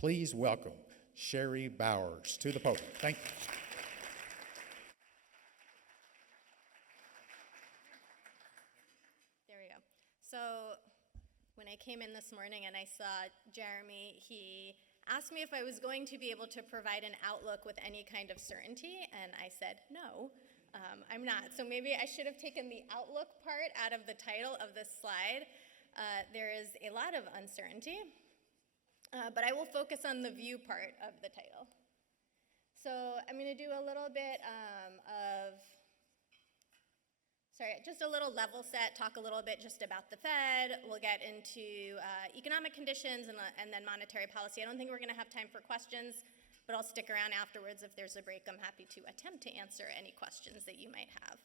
Please welcome Shari Bowers to the podium. Thank you. There we go. So when I came in this morning and I saw Jeremy, he asked me if I was going to be able to provide an outlook with any kind of certainty, and I said no. I'm not. So maybe I should have taken the outlook part out of the title of this slide. There is a lot of uncertainty, but I will focus on the view part of the title. So I'm going to do a little bit just a little level set, talk a little bit just about the Fed. We'll get into economic conditions and then monetary policy. I don't think we're going to have time for questions, but I'll stick around afterwards if there's a break. I'm happy to attempt to answer any questions that you might have.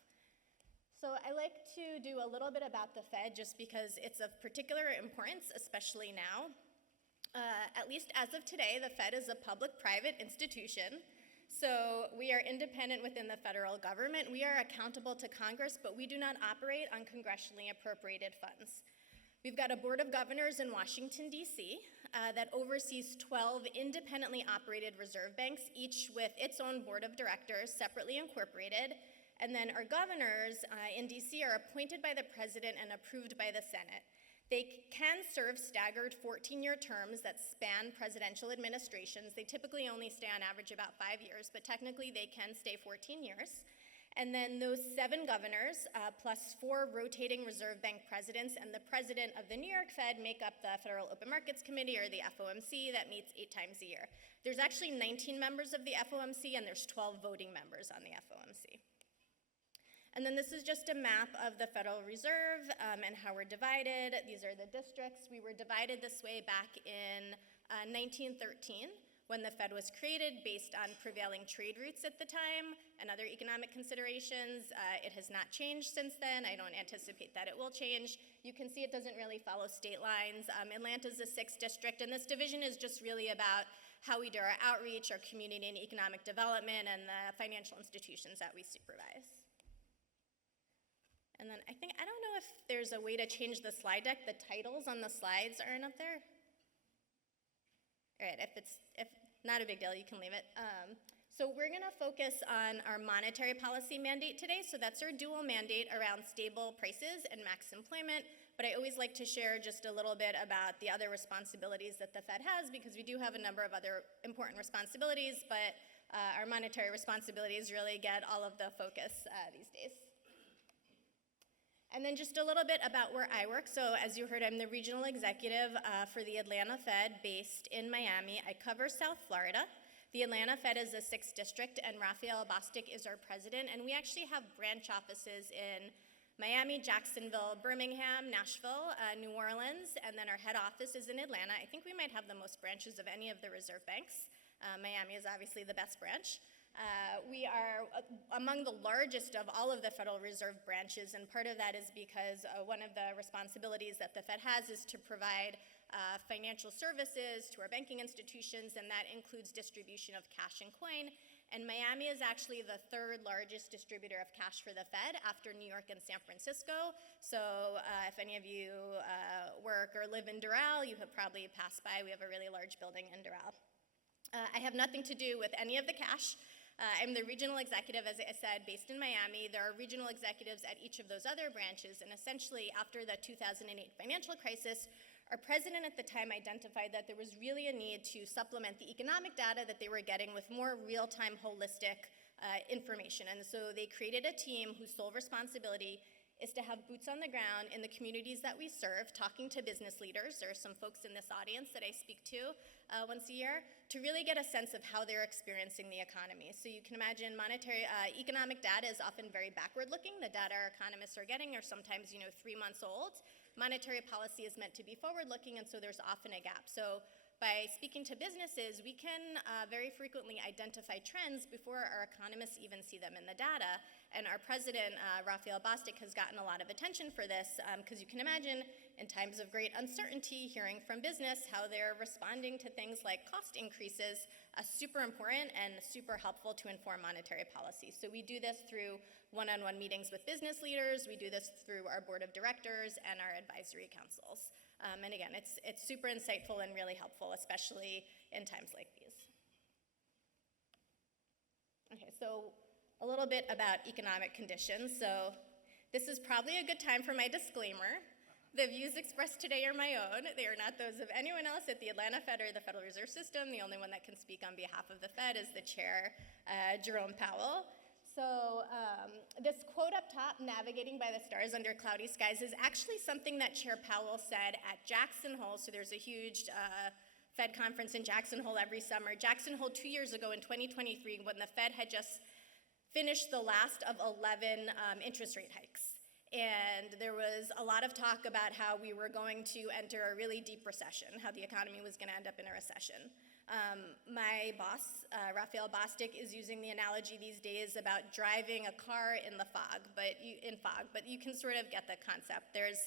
So I like to do a little bit about the Fed just because it's of particular importance, especially now. At least as of today, the Fed is a public-private institution. So we are independent within the federal government. We are accountable to Congress, but we do not operate on congressionally appropriated funds. We've got a board of governors in Washington, D.C. That oversees 12 independently operated reserve banks, each with its own board of directors, separately incorporated. And then our governors in D.C. are appointed by the president and approved by the Senate. They can serve staggered 14-year terms that span presidential administrations. They typically only stay on average about 5 years, but technically they can stay 14 years. And then those 7 governors, plus 4 rotating reserve bank presidents, and the president of the New York Fed make up the Federal Open Markets Committee, or the FOMC, that meets 8 times a year. There's actually 19 members of the FOMC, and there's 12 voting members on the FOMC. And then this is just a map of the Federal Reserve and how we're divided. These are the districts. We were divided this way back in 1913 when the Fed was created based on prevailing trade routes at the time and other economic considerations. It has not changed since then. I don't anticipate that it will change. You can see it doesn't really follow state lines. Atlanta is the 6th district, and this division is just really about how we do our outreach, our community and economic development, and the financial institutions that we supervise. And then I don't know if there's a way to change the slide deck. The titles on the slides aren't up there. All right, if not a big deal, you can leave it. So we're gonna focus on our monetary policy mandate today. So that's our dual mandate around stable prices and max employment. But I always like to share just a little bit about the other responsibilities that the Fed has, because we do have a number of other important responsibilities, but our monetary responsibilities really get all of the focus these days. And then just a little bit about where I work. So as you heard, I'm the regional executive for the Atlanta Fed based in Miami. I cover South Florida. The Atlanta Fed is a 6th district, and Raphael Bostic is our president. And we actually have branch offices in Miami, Jacksonville, Birmingham, Nashville, New Orleans, and then our head office is in Atlanta. I think we might have the most branches of any of the reserve banks. Miami is obviously the best branch. We are among the largest of all of the Federal Reserve branches, and part of that is because one of the responsibilities that the Fed has is to provide financial services to our banking institutions, and that includes distribution of cash and coin. And Miami is actually the 3rd largest distributor of cash for the Fed after New York and San Francisco. So if any of you work or live in Doral, you have probably passed by. We have a really large building in Doral. I have nothing to do with any of the cash. I'm the regional executive, as I said, based in Miami. There are regional executives at each of those other branches, and essentially after the 2008 financial crisis, our president at the time identified that there was really a need to supplement the economic data that they were getting with more real-time holistic information. And so they created a team whose sole responsibility is to have boots on the ground in the communities that we serve, talking to business leaders. There are some folks in this audience that I speak to once a year, to really get a sense of how they're experiencing the economy. So you can imagine economic data is often very backward-looking. The data our economists are getting are sometimes 3 months old. Monetary policy is meant to be forward-looking, and so there's often a gap. So by speaking to businesses, we can very frequently identify trends before our economists even see them in the data. And our president, Raphael Bostic, has gotten a lot of attention for this, because you can imagine in times of great uncertainty, hearing from business how they're responding to things like cost increases, super important and super helpful to inform monetary policy. So we do this through one-on-one meetings with business leaders. We do this through our board of directors and our advisory councils. And again, it's super insightful and really helpful, especially in times like these. Okay, so a little bit about economic conditions. So this is probably a good time for my disclaimer. The views expressed today are my own. They are not those of anyone else at the Atlanta Fed or the Federal Reserve System. The only one that can speak on behalf of the Fed is the chair, Jerome Powell. So this quote up top, navigating by the stars under cloudy skies, is actually something that Chair Powell said at Jackson Hole. So there's a huge Fed conference in Jackson Hole every summer. Jackson Hole 2 years ago in 2023, when the Fed had just finished the last of 11 interest rate hikes. And there was a lot of talk about how we were going to enter a really deep recession, how the economy was going to end up in a recession. My boss, Raphael Bostic, is using the analogy these days about driving a car in the fog, but you can sort of get the concept. There's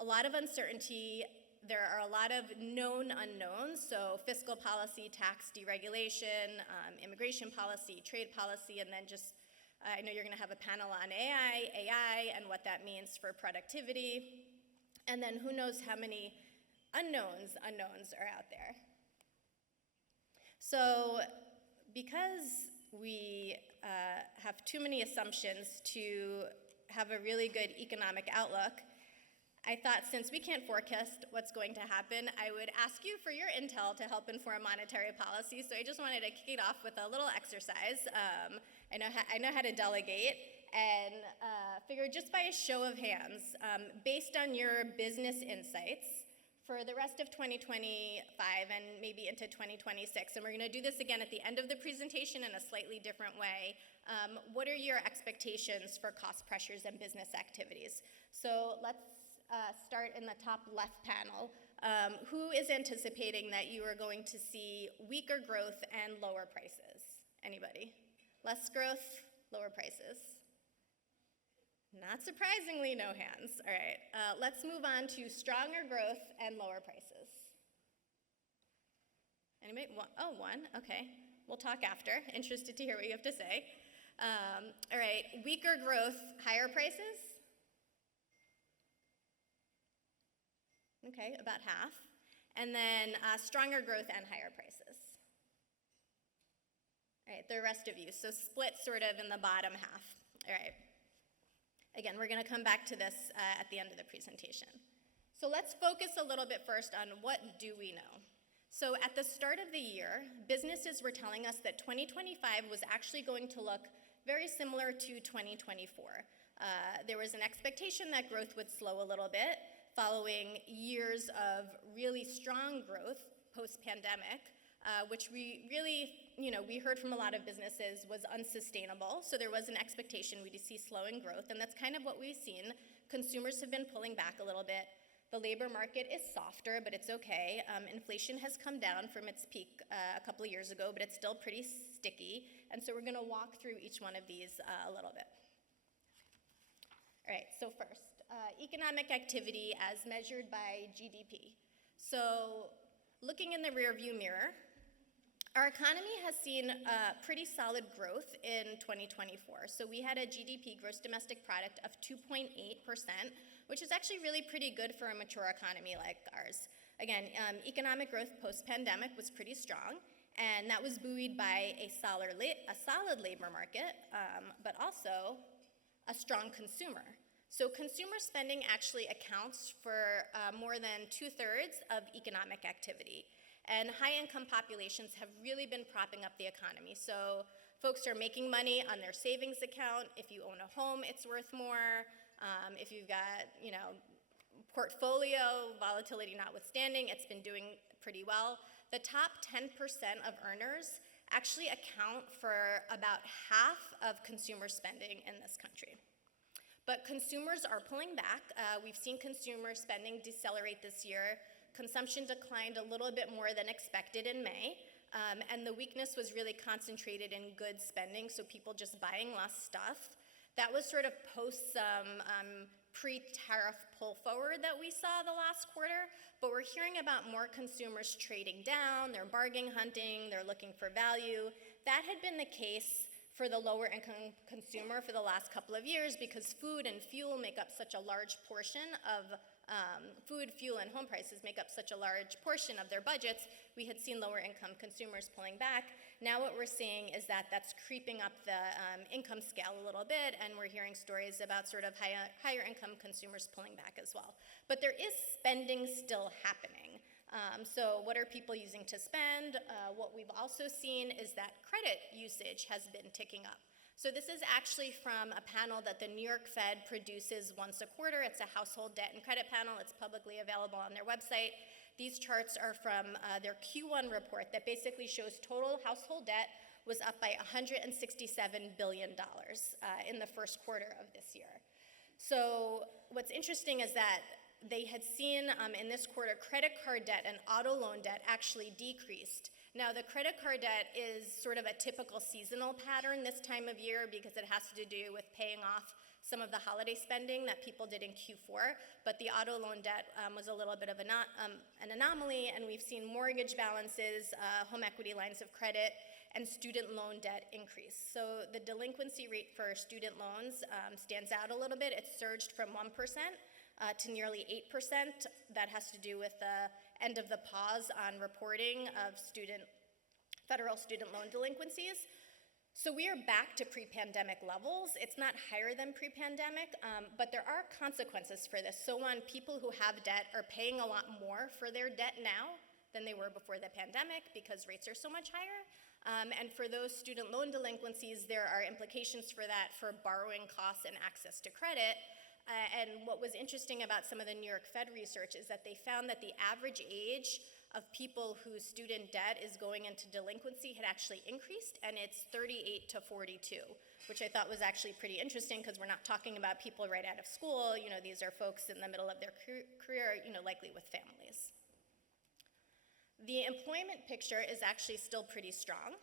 a lot of uncertainty. There are a lot of known unknowns, so fiscal policy, tax deregulation, immigration policy, trade policy, and then just I know you're going to have a panel on AI, and what that means for productivity. And then who knows how many unknowns are out there. So because we have too many assumptions to have a really good economic outlook, I thought since we can't forecast what's going to happen, I would ask you for your intel to help inform monetary policy. So I just wanted to kick it off with a little exercise. I know how to delegate, and figure just by a show of hands, based on your business insights for the rest of 2025 and maybe into 2026, and we're going to do this again at the end of the presentation in a slightly different way, what are your expectations for cost pressures and business activities? So let's start in the top left panel. Who is anticipating that you are going to see weaker growth and lower prices? Anybody? Less growth, lower prices? Not surprisingly, no hands. All right, let's move on to stronger growth and lower prices. Anybody? One, okay. We'll talk after. Interested to hear what you have to say. All right, weaker growth, higher prices? Okay, about half. And then stronger growth and higher prices. All right, the rest of you. So split sort of in the bottom half. All right. Again, we're going to come back to this at the end of the presentation. So let's focus a little bit first on what do we know. So at the start of the year, businesses were telling us that 2025 was actually going to look very similar to 2024. There was an expectation that growth would slow a little bit following years of really strong growth post-pandemic, which we really, we heard from a lot of businesses was unsustainable. So there was an expectation we'd see slowing growth, and that's kind of what we've seen. Consumers have been pulling back a little bit. The labor market is softer, but it's okay. Inflation has come down from its peak a couple of years ago, but it's still pretty sticky. And so we're going to walk through each one of these a little bit. All right, so first, economic activity as measured by GDP. So looking in the rearview mirror, our economy has seen pretty solid growth in 2024. So we had a GDP, gross domestic product, of 2.8%, which is actually really pretty good for a mature economy like ours. Again, economic growth post-pandemic was pretty strong, and that was buoyed by a solid labor market, but also a strong consumer. So consumer spending actually accounts for more than 2/3 of economic activity. And high-income populations have really been propping up the economy. So folks are making money on their savings account. If you own a home, it's worth more. If you've got, portfolio, volatility notwithstanding, it's been doing pretty well. The top 10% of earners actually account for about half of consumer spending in this country. But consumers are pulling back. We've seen consumer spending decelerate this year. Consumption declined a little bit more than expected in May, and the weakness was really concentrated in goods spending, so people just buying less stuff. That was sort of post some pre-tariff pull forward that we saw the last quarter, but we're hearing about more consumers trading down, they're bargain hunting, they're looking for value. That had been the case for the lower income consumer for the last couple of years because food and fuel make up such a large portion of food, fuel, and home prices make up such a large portion of their budgets, we had seen lower income consumers pulling back. Now what we're seeing is that that's creeping up the income scale a little bit, and we're hearing stories about sort of higher income consumers pulling back as well. But there is spending still happening. So what are people using to spend? What we've also seen is that credit usage has been ticking up. So this is actually from a panel that the New York Fed produces once a quarter. It's a household debt and credit panel. It's publicly available on their website. These charts are from their Q1 report that basically shows total household debt was up by $167 billion in the first quarter of this year. So what's interesting is that they had seen in this quarter credit card debt and auto loan debt actually decreased. Now, the credit card debt is sort of a typical seasonal pattern this time of year because it has to do with paying off some of the holiday spending that people did in Q4, but the auto loan debt was a little bit of an anomaly, and we've seen mortgage balances, home equity lines of credit, and student loan debt increase. So the delinquency rate for student loans stands out a little bit. It surged from 1% to nearly 8%. That has to do with the end of the pause on reporting of federal student loan delinquencies. So we are back to pre-pandemic levels. It's not higher than pre-pandemic, but there are consequences for this. So one, people who have debt are paying a lot more for their debt now than they were before the pandemic because rates are so much higher. And for those student loan delinquencies, there are implications for that for borrowing costs and access to credit. And what was interesting about some of the New York Fed research is that they found that the average age of people whose student debt is going into delinquency had actually increased, and it's 38 to 42, which I thought was actually pretty interesting because we're not talking about people right out of school. You know, these are folks in the middle of their career, you know, likely with families. The employment picture is actually still pretty strong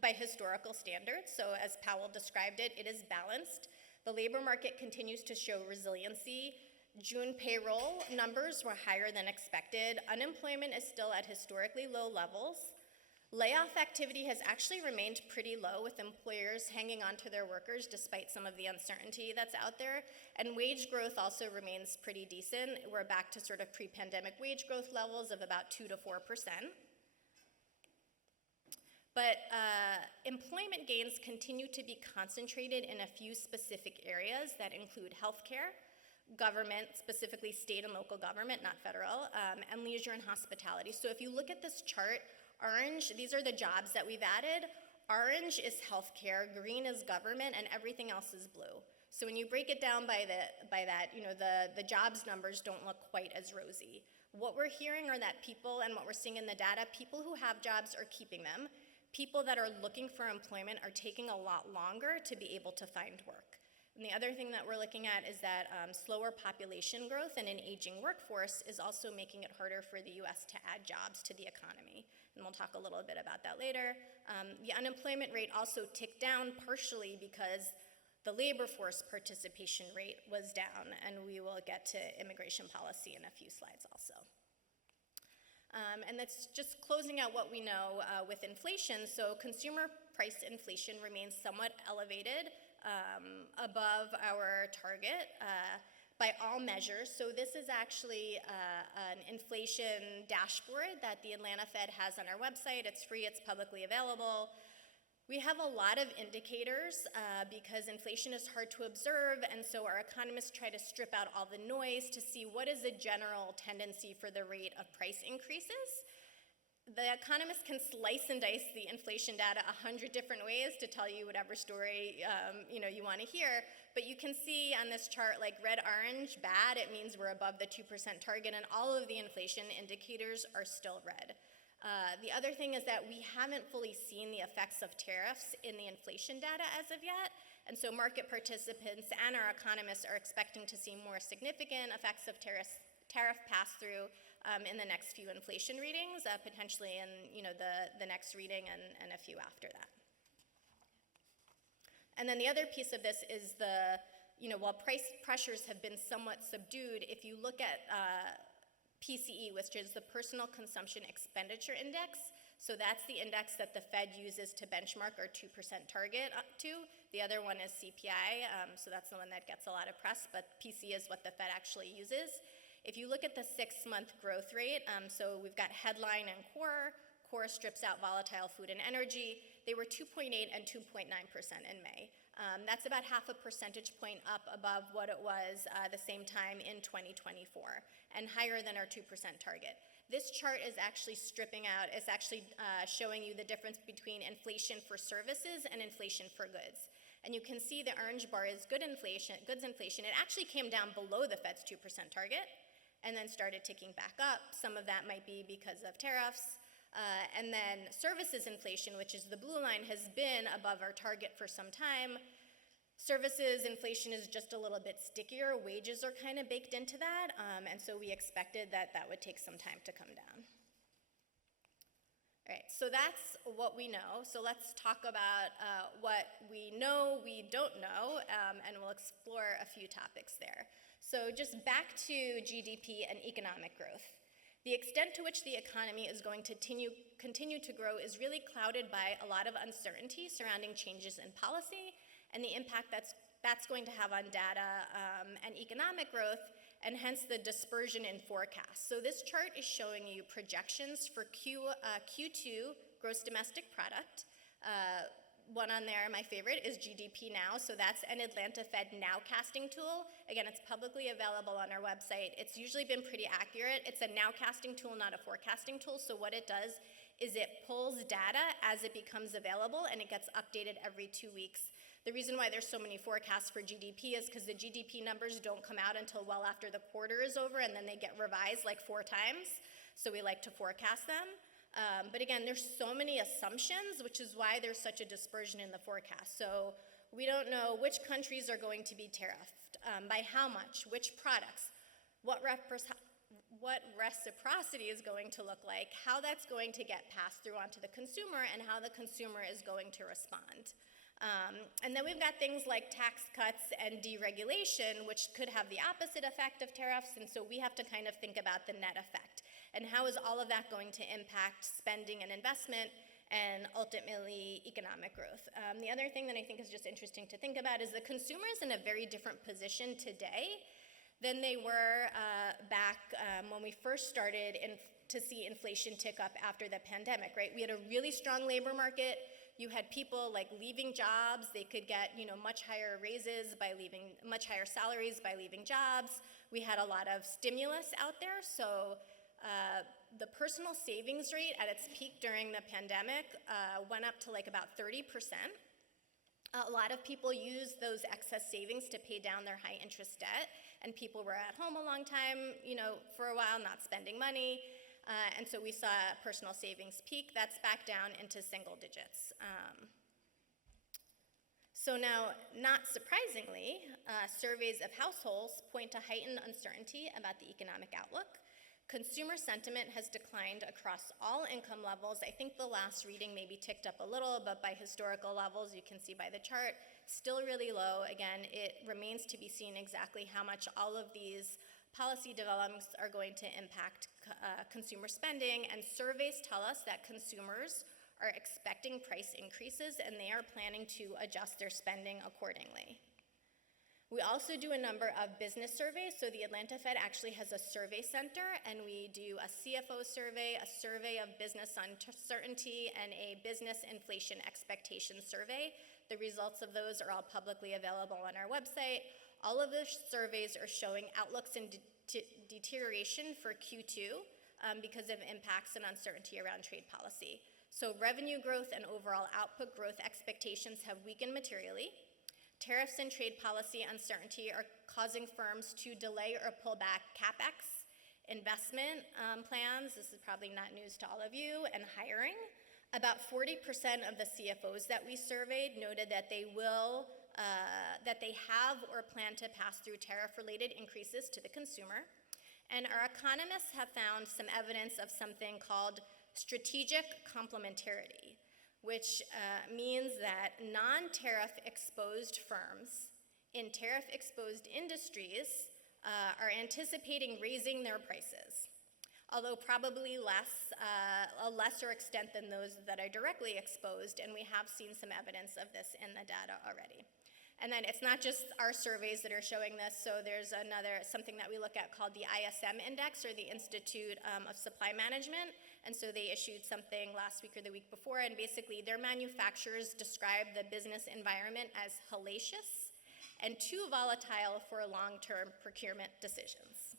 by historical standards. So as Powell described it, it is balanced. The labor market continues to show resiliency. June payroll numbers were higher than expected. Unemployment is still at historically low levels. Layoff activity has actually remained pretty low, with employers hanging on to their workers despite some of the uncertainty that's out there. And wage growth also remains pretty decent. We're back to sort of pre-pandemic wage growth levels of about 2 to 4%. But employment gains continue to be concentrated in a few specific areas that include healthcare, government, specifically state and local government, not federal, and leisure and hospitality. So if you look at this chart, orange, these are the jobs that we've added. Orange is healthcare, green is government, and everything else is blue. So when you break it down by that, you know, the jobs numbers don't look quite as rosy. What we're hearing are that people, and what we're seeing in the data, people who have jobs are keeping them. People that are looking for employment are taking a lot longer to be able to find work. And the other thing that we're looking at is that slower population growth and an aging workforce is also making it harder for the US to add jobs to the economy. And we'll talk a little bit about that later. The unemployment rate also ticked down partially because the labor force participation rate was down, and we will get to immigration policy in a few slides also. And that's just closing out what we know with inflation. So consumer price inflation remains somewhat elevated above our target by all measures. So this is actually an inflation dashboard that the Atlanta Fed has on our website. It's free, it's publicly available. We have a lot of indicators because inflation is hard to observe, and so our economists try to strip out all the noise to see what is a general tendency for the rate of price increases. The economists can slice and dice the inflation data 100 different ways to tell you whatever story you want to hear, but you can see on this chart, like red, orange, bad, it means we're above the 2% target, and all of the inflation indicators are still red. The other thing is that we haven't fully seen the effects of tariffs in the inflation data as of yet, and so market participants and our economists are expecting to see more significant effects of tariff pass-through in the next few inflation readings, potentially in the next reading and a few after that. And then the other piece of this is while price pressures have been somewhat subdued, if you look at PCE, which is the Personal Consumption Expenditure Index. So that's the index that the Fed uses to benchmark our 2% target to. The other one is CPI, so that's the one that gets a lot of press, but PCE is what the Fed actually uses. If you look at the 6-month growth rate, so we've got headline and core. Core strips out volatile food and energy. They were 2.8 and 2.9% in May. That's about half a percentage point up above what it was the same time in 2024, and higher than our 2% target. This chart is actually showing you the difference between inflation for services and inflation for goods. And you can see the orange bar is goods inflation. It actually came down below the Fed's 2% target and then started ticking back up. Some of that might be because of tariffs. And then services inflation, which is the blue line, has been above our target for some time. Services inflation is just a little bit stickier. Wages are kind of baked into that, and so we expected that that would take some time to come down. All right, so that's what we know. So let's talk about what we know we don't know, and we'll explore a few topics there. So just back to GDP and economic growth. The extent to which the economy is going to continue to grow is really clouded by a lot of uncertainty surrounding changes in policy and the impact that's going to have on data and economic growth, and hence the dispersion in forecasts. So this chart is showing you projections for Q2 gross domestic product. One on there, my favorite, is GDP Now. So that's an Atlanta Fed nowcasting tool. Again, it's publicly available on our website. It's usually been pretty accurate. It's a nowcasting tool, not a forecasting tool. So what it does is it pulls data as it becomes available, and it gets updated every 2 weeks. The reason why there's so many forecasts for GDP is because the GDP numbers don't come out until well after the quarter is over, and then they get revised like 4 times. So we like to forecast them. But again, there's so many assumptions, which is why there's such a dispersion in the forecast. So we don't know which countries are going to be tariffed, by how much, which products, what reciprocity is going to look like, how that's going to get passed through onto the consumer, and how the consumer is going to respond. And then we've got things like tax cuts and deregulation, which could have the opposite effect of tariffs, and so we have to kind of think about the net effect. And how is all of that going to impact spending and investment, and ultimately economic growth? The other thing that I think is just interesting to think about is the consumer is in a very different position today than they were back when we first started to see inflation tick up after the pandemic, right? We had a really strong labor market. You had people like leaving jobs. They could get much higher raises by leaving, much higher salaries by leaving jobs. We had a lot of stimulus out there, so the personal savings rate at its peak during the pandemic went up to like about 30%. A lot of people used those excess savings to pay down their high interest debt, and people were at home a long time, for a while, not spending money. And so we saw personal savings peak. That's back down into single digits. So now, not surprisingly, surveys of households point to heightened uncertainty about the economic outlook. Consumer sentiment has declined across all income levels. I think the last reading maybe ticked up a little, but by historical levels, you can see by the chart, still really low. Again, it remains to be seen exactly how much all of these policy developments are going to impact consumer spending, and surveys tell us that consumers are expecting price increases, and they are planning to adjust their spending accordingly. We also do a number of business surveys. So the Atlanta Fed actually has a survey center, and we do a CFO survey, a survey of business uncertainty, and a business inflation expectation survey. The results of those are all publicly available on our website. All of the surveys are showing outlooks in deterioration for Q2 because of impacts and uncertainty around trade policy. So revenue growth and overall output growth expectations have weakened materially. Tariffs and trade policy uncertainty are causing firms to delay or pull back CapEx, investment plans, this is probably not news to all of you, and hiring. About 40% of the CFOs that we surveyed noted that they have or plan to pass through tariff-related increases to the consumer. And our economists have found some evidence of something called strategic complementarity, which means that non-tariff exposed firms in tariff exposed industries are anticipating raising their prices, although probably a lesser extent than those that are directly exposed, and we have seen some evidence of this in the data already. And then it's not just our surveys that are showing this, so there's something that we look at called the ISM Index, or the Institute of Supply Management. And so they issued something last week or the week before, and basically their manufacturers describe the business environment as hellacious and too volatile for long-term procurement decisions.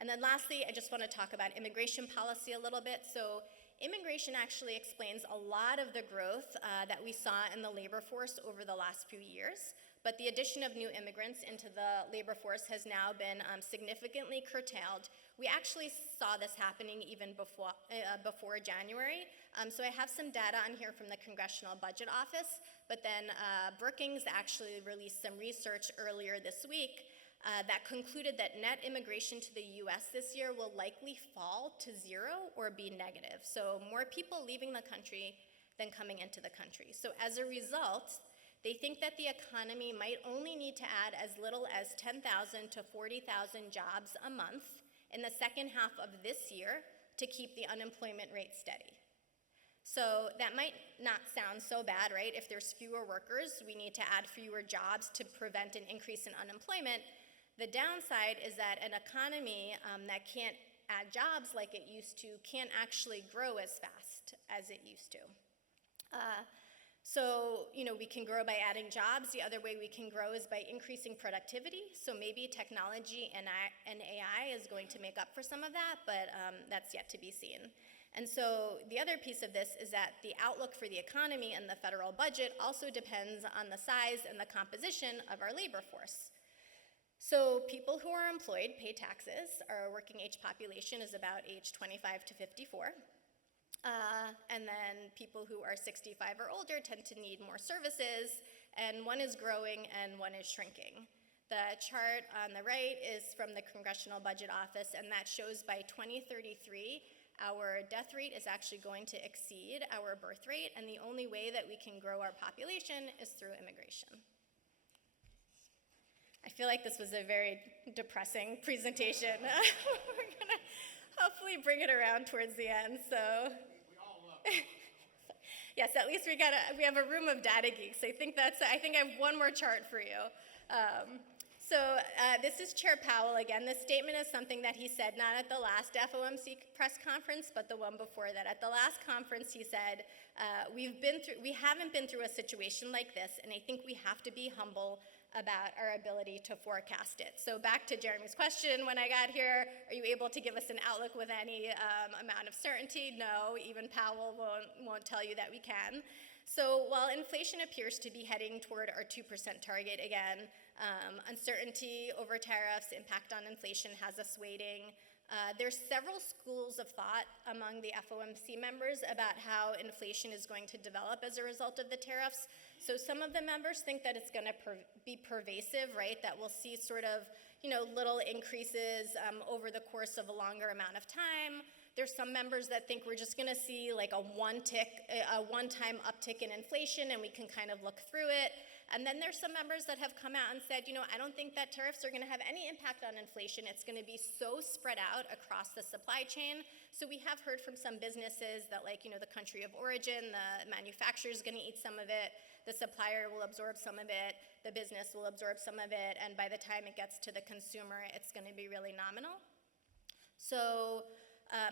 And then lastly, I just want to talk about immigration policy a little bit. So immigration actually explains a lot of the growth that we saw in the labor force over the last few years. But the addition of new immigrants into the labor force has now been significantly curtailed. We actually saw this happening even before January. So I have some data on here from the Congressional Budget Office, but then Brookings actually released some research earlier this week that concluded that net immigration to the US this year will likely fall to 0 or be negative. So more people leaving the country than coming into the country. So as a result, they think that the economy might only need to add as little as 10,000 to 40,000 jobs a month in the second half of this year to keep the unemployment rate steady. So that might not sound so bad, right? If there's fewer workers, we need to add fewer jobs to prevent an increase in unemployment. The downside is that an economy that can't add jobs like it used to can't actually grow as fast as it used to. So, we can grow by adding jobs. The other way we can grow is by increasing productivity. So maybe technology and AI is going to make up for some of that, but that's yet to be seen. And so the other piece of this is that the outlook for the economy and the federal budget also depends on the size and the composition of our labor force. So people who are employed pay taxes. Our working age population is about age 25 to 54. And then people who are 65 or older tend to need more services, and one is growing and one is shrinking. The chart on the right is from the Congressional Budget Office, and that shows by 2033, our death rate is actually going to exceed our birth rate, and the only way that we can grow our population is through immigration. I feel like this was a very depressing presentation. We're gonna hopefully bring it around towards the end, so. Yes, at least we have a room of data geeks. I think I have one more chart for you. So this is Chair Powell again. This statement is something that he said not at the last FOMC press conference, but the one before that. At the last conference, he said, we haven't been through a situation like this, and I think we have to be humble about our ability to forecast it. So back to Jeremy's question, when I got here, are you able to give us an outlook with any amount of certainty? No, even Powell won't tell you that we can. So while inflation appears to be heading toward our 2% target again, uncertainty over tariffs' impact on inflation has us waiting. There's several schools of thought among the FOMC members about how inflation is going to develop as a result of the tariffs. So some of the members think that it's going to be pervasive, right? That we'll see sort of, little increases over the course of a longer amount of time. There's some members that think we're just going to see like a one-time uptick in inflation, and we can kind of look through it. And then there's some members that have come out and said, I don't think that tariffs are going to have any impact on inflation. It's going to be so spread out across the supply chain. So we have heard from some businesses that, the country of origin, the manufacturer is going to eat some of it, the supplier will absorb some of it, the business will absorb some of it, and by the time it gets to the consumer, it's going to be really nominal. So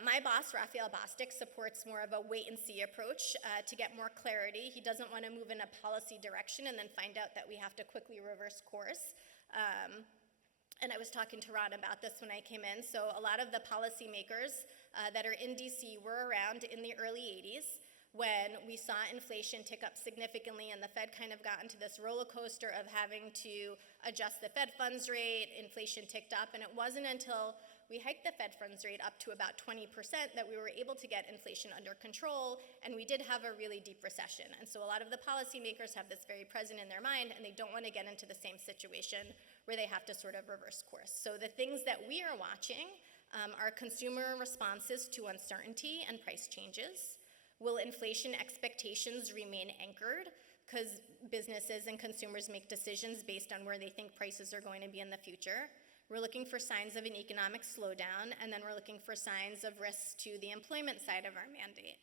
my boss, Raphael Bostic, supports more of a wait-and-see approach to get more clarity. He doesn't want to move in a policy direction and then find out that we have to quickly reverse course. And I was talking to Ron about this when I came in. So a lot of the policymakers that are in DC were around in the early 80s when we saw inflation tick up significantly, and the Fed kind of got into this roller coaster of having to adjust the Fed funds rate. Inflation ticked up, and it wasn't until we hiked the Fed funds rate up to about 20% that we were able to get inflation under control, and we did have a really deep recession. And so a lot of the policymakers have this very present in their mind, and they don't want to get into the same situation where they have to sort of reverse course. So the things that we are watching are consumer responses to uncertainty and price changes. Will inflation expectations remain anchored? Because businesses and consumers make decisions based on where they think prices are going to be in the future. We're looking for signs of an economic slowdown, and then we're looking for signs of risks to the employment side of our mandate.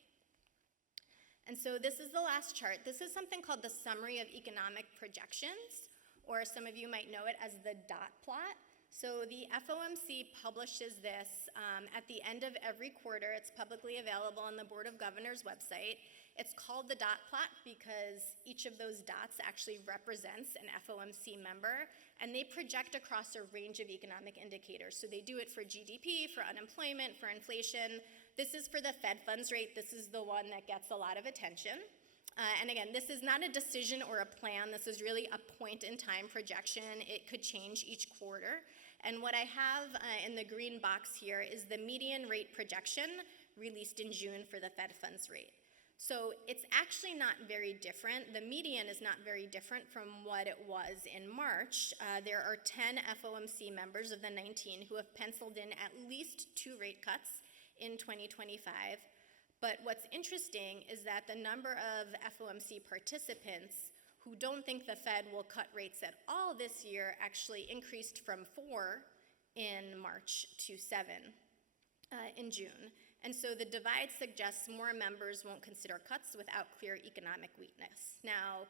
And so this is the last chart. This is something called the Summary of Economic Projections, or some of you might know it as the dot plot. So the FOMC publishes this at the end of every quarter. It's publicly available on the Board of Governors website. It's called the dot plot because each of those dots actually represents an FOMC member, and they project across a range of economic indicators. So they do it for GDP, for unemployment, for inflation. This is for the Fed funds rate. This is the one that gets a lot of attention. And again, this is not a decision or a plan. This is really a point-in-time projection. It could change each quarter. And what I have in the green box here is the median rate projection released in June for the Fed funds rate. So it's actually not very different. The median is not very different from what it was in March. There are 10 FOMC members of the 19 who have penciled in at least 2 rate cuts in 2025. But what's interesting is that the number of FOMC participants who don't think the Fed will cut rates at all this year actually increased from 4 in March to 7 in June. And so the divide suggests more members won't consider cuts without clear economic weakness. Now,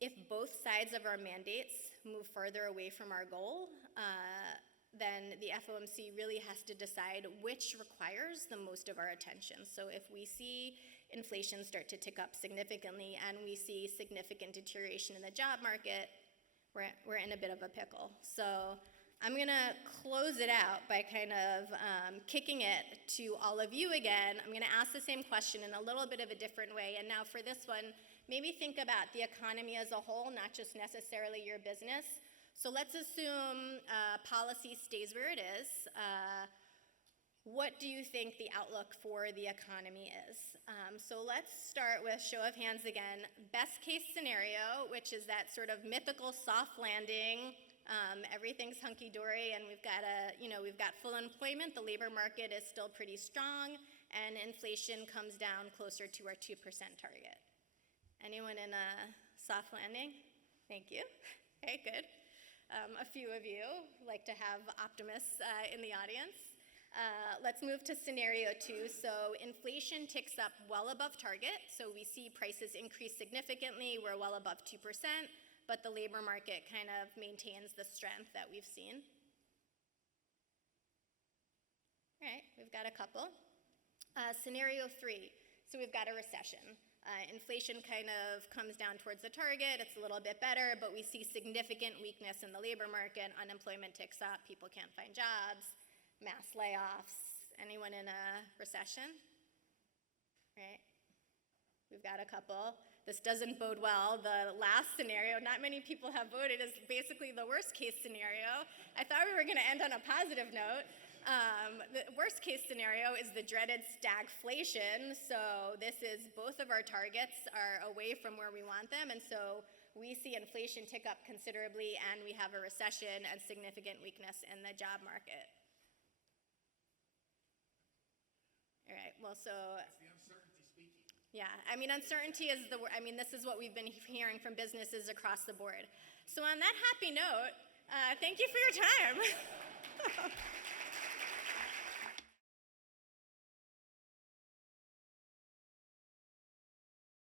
if both sides of our mandates move further away from our goal, then the FOMC really has to decide which requires the most of our attention. So if we see inflation start to tick up significantly and we see significant deterioration in the job market, we're in a bit of a pickle. So I'm gonna close it out by kind of kicking it to all of you again. I'm gonna ask the same question in a little bit of a different way. And now for this one, maybe think about the economy as a whole, not just necessarily your business. So let's assume policy stays where it is. What do you think the outlook for the economy is? So let's start with show of hands again. Best case scenario, which is that sort of mythical soft landing. Everything's hunky-dory, and we've got full employment. The labor market is still pretty strong, and inflation comes down closer to our 2% target. Anyone in a soft landing? Thank you. Okay, good. A few of you like to have optimists in the audience. Let's move to scenario 2. So inflation ticks up well above target. So we see prices increase significantly. We're well above 2%, but the labor market kind of maintains the strength that we've seen. All right, we've got a couple. Scenario 3. So we've got a recession. Inflation kind of comes down towards the target. It's a little bit better, but we see significant weakness in the labor market. Unemployment ticks up. People can't find jobs. Mass layoffs. Anyone in a recession? Right? We've got a couple. This doesn't bode well. The last scenario, not many people have voted, is basically the worst case scenario. I thought we were going to end on a positive note. The worst case scenario is the dreaded stagflation. So this is both of our targets are away from where we want them, and so we see inflation tick up considerably, and we have a recession and significant weakness in the job market. All right, well, so... That's the uncertainty speaking. Yeah, I mean, uncertainty is this is what we've been hearing from businesses across the board. So on that happy note, thank you for your time.